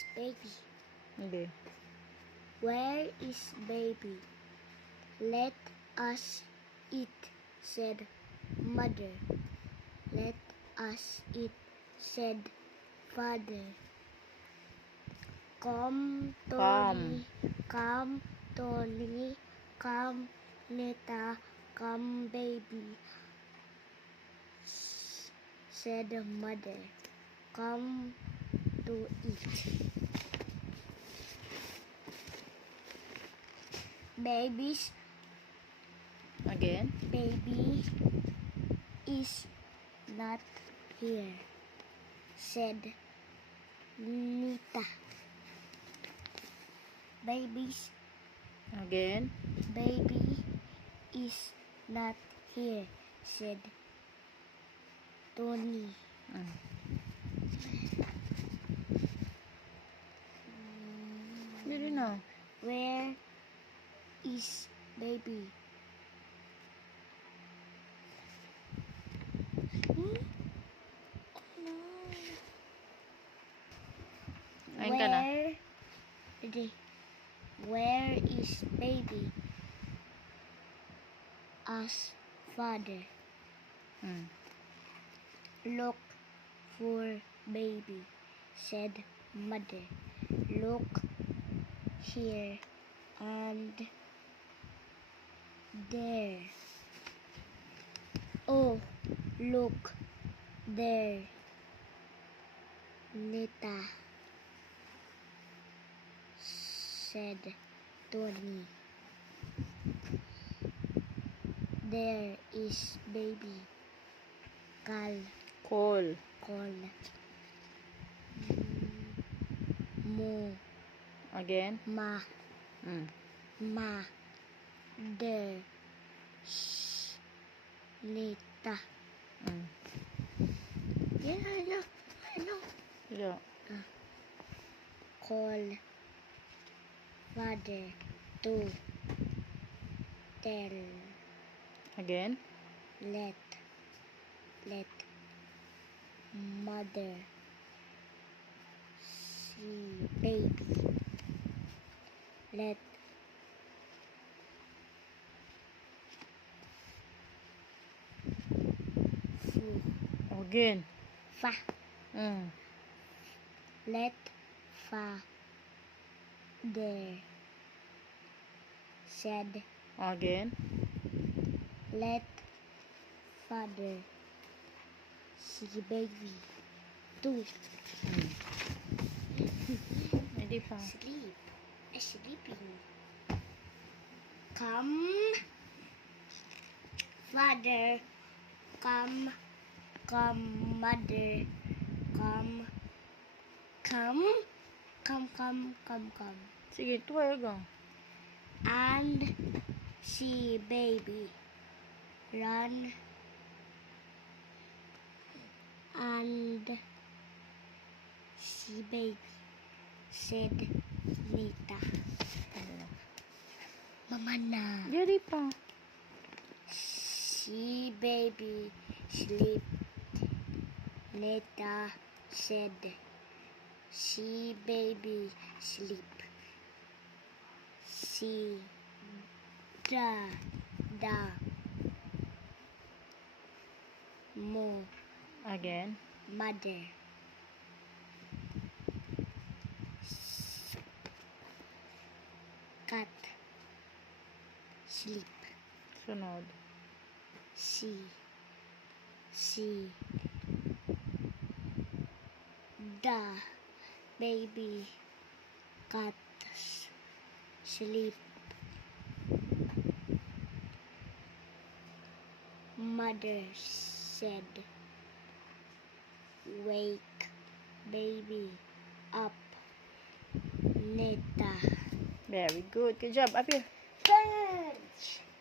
is baby? Hindi. Where is baby? Let us eat, said mother. Let us eat, said father. Come, Tony. Come, Tony. Come, Nita. Come, baby, said mother. Come to eat. Babies. Again. Baby is not here, said Nita. Babies. Again. Baby is not here, said Tony. Hindi na. Where is baby? Ayun ka na. Where is baby? Asked father. Look for baby, said mother. Look here and there. Oh, look there. Nita, said Tony. There is baby. Call. Mo. Again. Ma. Ma. There. Nita. Yeah. Yeah. Call father to tell. Again. Let mother see baby. Let Again. fa. Let father said. Again. Let father see baby. Two. Hindi pa. Sleeping. Come, father. Come, mother. Come. Sige, tuwag ah. And see baby. Run. And see baby, said Nita. Mama na. Hindi pa. See baby sleep. Nita said. See baby sleep. See da mo. Again. Mother. Cat. Sleep. Sunod. See the baby cat sleep. Mother said, wake baby up. Nita. Very good. Good job. Up here.